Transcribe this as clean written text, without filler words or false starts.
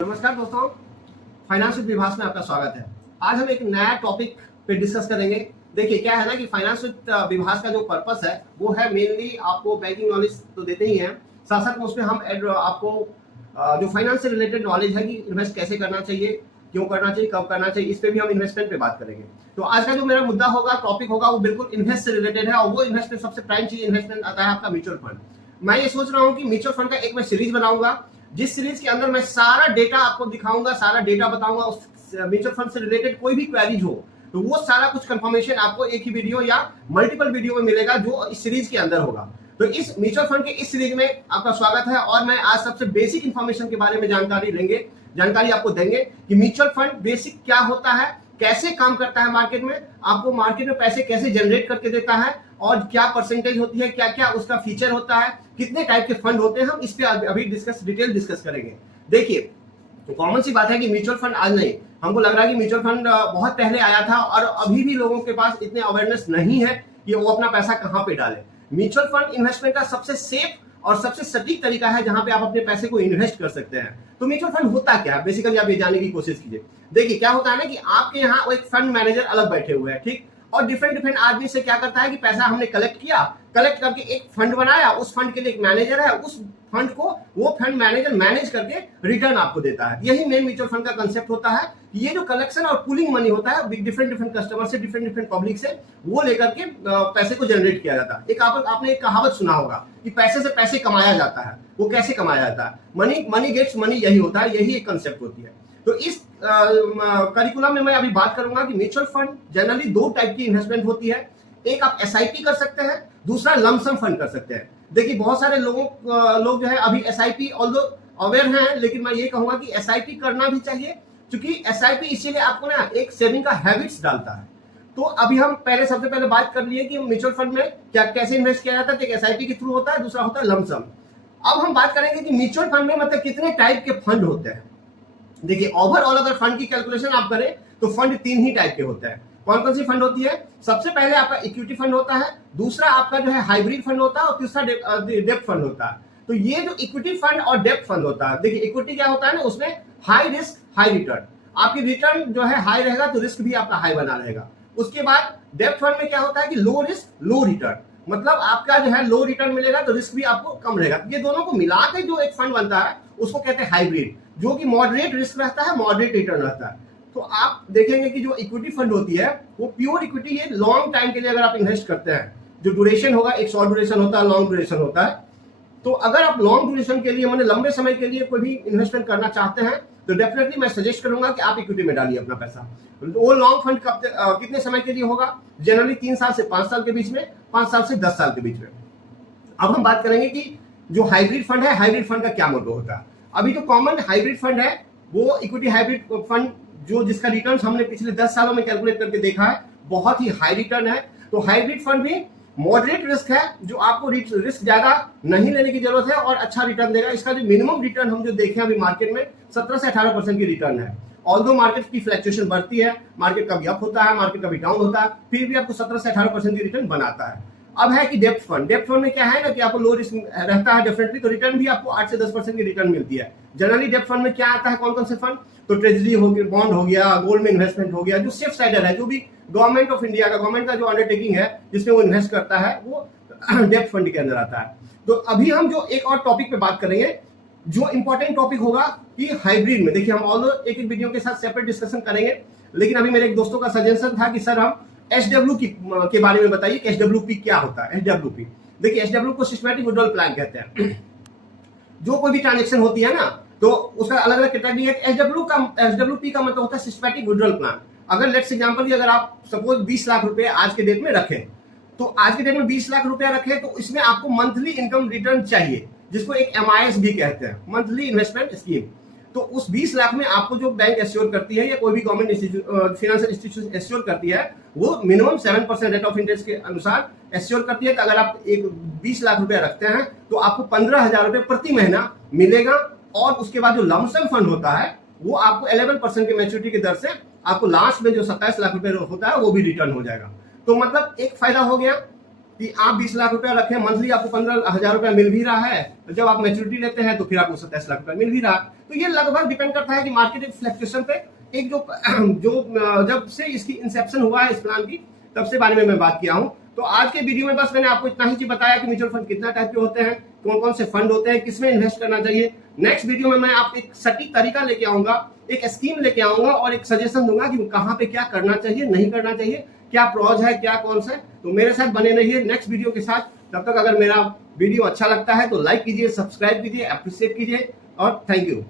नमस्कार दोस्तों, finance with Vibhas में आपका स्वागत है। आज हम एक नया टॉपिक पे डिस्कस करेंगे। देखिए क्या है ना कि फाइनेंस विद विभास का जो पर्पस है वो है मेनली आपको बैंकिंग नॉलेज तो देते ही हैं, साथ साथ उसमें हम आपको जो फाइनेंस से रिलेटेड नॉलेज है कि इन्वेस्ट कैसे करना चाहिए, क्यों करना चाहिए, कब करना चाहिए, इस पे भी हम इन्वेस्टमेंट पे बात करेंगे। तो आज का जो मेरा मुद्दा होगा, टॉपिक होगा, वो बिल्कुल इन्वेस्ट से रिलेटेड है। और वो इन्वेस्ट में सबसे प्राइम चीज इन्वेस्टमेंट आता है आपका म्यूचुअल फंड। मैं ये सोच रहा हूँ कि म्यूचुअल फंड का एक मैं सीरीज बनाऊंगा, जिस सीरीज के अंदर मैं सारा डेटा आपको दिखाऊंगा, सारा डेटा बताऊंगा। उस म्यूचुअल फंड से रिलेटेड कोई भी क्वेरीज हो तो वो सारा कुछ कंफर्मेशन आपको एक ही वीडियो या मल्टीपल वीडियो में मिलेगा, जो इस सीरीज के अंदर होगा। तो इस म्यूचुअल फंड के इस सीरीज में आपका स्वागत है। और मैं आज सबसे बेसिक इंफॉर्मेशन के बारे में जानकारी आपको देंगे कि म्यूचुअल फंड बेसिक क्या होता है, कैसे काम करता है मार्केट में, आपको मार्केट में पैसे कैसे जनरेट करके देता है, और क्या परसेंटेज होती है, क्या क्या उसका फीचर होता है, कितने टाइप के फंड होते हैं, हम इस पे अभी डिटेल डिस्कस करेंगे। देखिए तो कॉमन सी बात है कि म्यूचुअल फंड आज नहीं, हमको लग रहा है कि म्यूचुअल फंड बहुत पहले आया था और अभी भी लोगों के पास इतने अवेयरनेस नहीं है कि वो अपना पैसा कहाँ पे डाले। म्यूचुअल फंड इन्वेस्टमेंट का सबसे सेफ और सबसे सटीक तरीका है जहां पे आप अपने पैसे को इन्वेस्ट कर सकते हैं। तो म्यूचुअल फंड होता क्या है, बेसिकली आप ये जानने की कोशिश कीजिए। देखिए क्या होता है ना कि आपके यहाँ एक फंड मैनेजर अलग बैठे हुए हैं, ठीक, और डिफरेंट आदमी से क्या करता है कि पैसा हमने कलेक्ट किया, कलेक्ट करके एक फंड बनाया, उस फंड के लिए एक मैनेजर है, उस फंड को वो फंड मैनेजर मैनेज करके रिटर्न आपको देता है। यही मेन म्यूचुअल फंड का कंसेप्ट होता है। ये जो कलेक्शन और पूलिंग मनी होता है डिफरेंट कस्टमर से, डिफरेंट पब्लिक से, वो लेकर के पैसे को जनरेट किया जाता है। एक आपने एक कहावत सुना होगा कि पैसे से पैसे कमाया जाता है। वो कैसे कमाया जाता है? मनी गेट्स मनी, यही होता है, यही एक कंसेप्ट होती है। तो इस करिकुलम में मैं अभी बात करूंगा कि म्यूचुअल फंड जनरली दो टाइप की इन्वेस्टमेंट होती है। एक आप एसआईपी कर सकते हैं, दूसरा लमसम फंड कर सकते हैं। देखिए बहुत सारे लोग जो है अभी एसआईपी ऑल्दो अवेयर हैं, लेकिन मैं ये कहूंगा कि एसआईपी करना भी चाहिए, क्योंकि एसआईपी इसीलिए आपको ना एक सेविंग का हैबिट्स डालता है। तो अभी हम सबसे पहले बात कर लिए कि म्यूचुअल फंड में क्या कैसे इन्वेस्ट किया जाता है। एक एसआईपी के थ्रू होता है, दूसरा होता है लमसम। अब हम बात करेंगे कि म्यूचुअल फंड में मतलब कितने टाइप के फंड होते हैं। देखिए ओवरऑल अगर फंड की कैलकुलेशन आप करें तो फंड तीन ही टाइप के होते हैं। कौन कौन सी फंड होती है? सबसे पहले आपका इक्विटी फंड होता है, दूसरा आपका जो है हाइब्रिड फंड होता है, और तीसरा डेब्ट फंड होता है। तो ये जो इक्विटी फंड और डेब्ट फंड होता है, देखिए इक्विटी क्या होता है ना, उसमें हाई रिस्क हाई रिटर्न, आपकी रिटर्न जो है हाई रहेगा तो रिस्क भी आपका हाई बना रहेगा। उसके बाद डेब्ट फंड में क्या होता है कि लो रिस्क लो रिटर्न, मतलब आपका जो है लो रिटर्न मिलेगा तो रिस्क भी आपको कम रहेगा। ये दोनों को मिला के जो एक फंड बनता है उसको कहते हैं हाइब्रिड, जो कि मॉडरेट रिस्क रहता है, मॉडरेट रिटर्न रहता है। तो आप देखेंगे कि जो इक्विटी फंड होती है वो प्योर इक्विटी है, लॉन्ग टाइम के लिए अगर आप इन्वेस्ट करते हैं, जो ड्यूरेशन होगा एक शॉर्ट ड्यूरेशन होता है, लॉन्ग ड्यूरेशन होता है। तो अगर आप लॉन्ग ड्यूरेशन के लिए मैंने लंबे समय के लिए कोई भी इन्वेस्टमेंट करना चाहते हैं तो डेफिनेटली मैं सजेस्ट करूंगा कि आप इक्विटी में डालिए अपना पैसा। वो लॉन्ग फंड कितने समय के लिए होगा? जनरली 3 साल से 5 साल के बीच में, 5 साल से 10 साल के बीच में। अब हम बात करेंगे कि जो हाइब्रिड फंड है, हाइब्रिड फंड का क्या मोटो होता है। अभी जो कॉमन हाइब्रिड फंड है वो इक्विटी हाइब्रिड फंड, जो जिसका रिटर्न हमने पिछले 10 सालों में कैलकुलेट करके देखा है, बहुत ही हाई रिटर्न है। तो हाइब्रिड फंड भी मॉडरेट रिस्क है, जो आपको रिस्क ज्यादा नहीं लेने की जरूरत है और अच्छा रिटर्न देगा। इसका जो मिनिमम रिटर्न हम जो देखे अभी मार्केट में 17 से 18% की रिटर्न है। ऑल्दो मार्केट की फ्लक्चुएशन बढ़ती है, मार्केट कभी अप होता है, मार्केट कभी डाउन होता है, फिर भी आपको 17 से 18% की रिटर्न बनाता है। अब है कि डेब्ट फंड। डेब्ट फंड में क्या है ना कि आपको लो रिस्क रहता है डेफिनेटली, तो रिटर्न भी आपको 8 से 10% की रिटर्न मिलती है। जनरली डेब्ट फंड में क्या आता है, कौन कौन से फंड? तो ट्रेजरी हो गया, बॉन्ड हो गया, गोल्ड में इन्वेस्टमेंट हो गया, जो सेफ साइडर है, जो भी गवर्नमेंट ऑफ इंडिया का, गवर्नमेंट का जो अंडरटेकिंग है जिसमें वो इन्वेस्ट करता है, वो डेब्ट फंड के अंदर आता है। तो अभी हम जो एक और टॉपिक पे बात करेंगे, जो इंपॉर्टेंट टॉपिक होगा कि हाइब्रिड में। देखिए हम ऑल्दो एक वीडियो के साथ सेपरेट डिस्कशन करेंगे, लेकिन अभी मेरे एक दोस्तों का सजेशन था कि सर हम एसडब्ल्यू के बारे में बताइए कि एसडब्ल्यूपी क्या होता है। एसडब्ल्यूपी, देखिए एसडब्ल्यू को सिस्टमैटिक विड्रॉल प्लान कहते हैं। जो कोई भी ट्रांजेक्शन होती है ना तो उसका अलग अलग कैटेगरी है। एसडब्ल्यूपी का मतलब होता है सिस्टमैटिक विड्रॉल प्लान। अगर लेट्स एग्जांपल, अगर आप सपोज 20 लाख रुपए आज के डेट में रखें, तो आज के डेट में 20 लाख रुपया रखें तो इसमें आपको मंथली इनकम रिटर्न चाहिए, जिसको एक MIS भी कहते हैं, मंथली इन्वेस्टमेंट स्कीम। तो उस 20 लाख में आपको जो बैंक एश्योर करती है या कोई भी गवर्नमेंट फाइनेंशियल इंस्टीट्यूशन एश्योर करती है, वो मिनिमम 7% रेट ऑफ इंटरेस्ट के अनुसार एश्योर करती है। तो अगर आप एक 20 लाख रुपया रखते हैं तो आपको 15,000 रुपये प्रति महीना मिलेगा। और उसके बाद जो लमसम फंड होता है वो आपको 11% की मैच्योरिटी की दर से आपको लास्ट में जो 27 लाख रुपए होता है वो भी रिटर्न हो जाएगा। तो मतलब एक फायदा हो गया कि आप 20 लाख रुपया रखें, मंथली आपको 15,000 रुपया मिल भी रहा है, जब आप मैच्योरिटी लेते हैं तो फिर आपको 27 लाख रुपया मिल भी रहा। तो ये लगभग डिपेंड करता है कि मार्केट फ्लक्चुएशन पे। एक जो जब से इसकी इंसेप्शन हुआ है इस प्लान की, तब से बारे में मैं बात किया हूँ। तो आज के वीडियो में बस मैंने आपको इतना ही चीज बताया कि म्यूचुअल फंड कितना टाइप के होते हैं, कौन कौन से फंड होते हैं, किसमें इन्वेस्ट करना चाहिए। नेक्स्ट वीडियो में मैं आपको एक सटीक तरीका लेके आऊंगा, एक स्कीम लेके आऊंगा और एक सजेशन दूंगा कि कहां पे क्या करना चाहिए, नहीं करना चाहिए, क्या प्रॉज है, क्या कौन सा है। तो मेरे साथ बने रहिए नेक्स्ट वीडियो के साथ। तब तक अगर मेरा वीडियो अच्छा लगता है तो लाइक कीजिए, सब्सक्राइब कीजिए, अप्रिशिएट कीजिए और थैंक यू।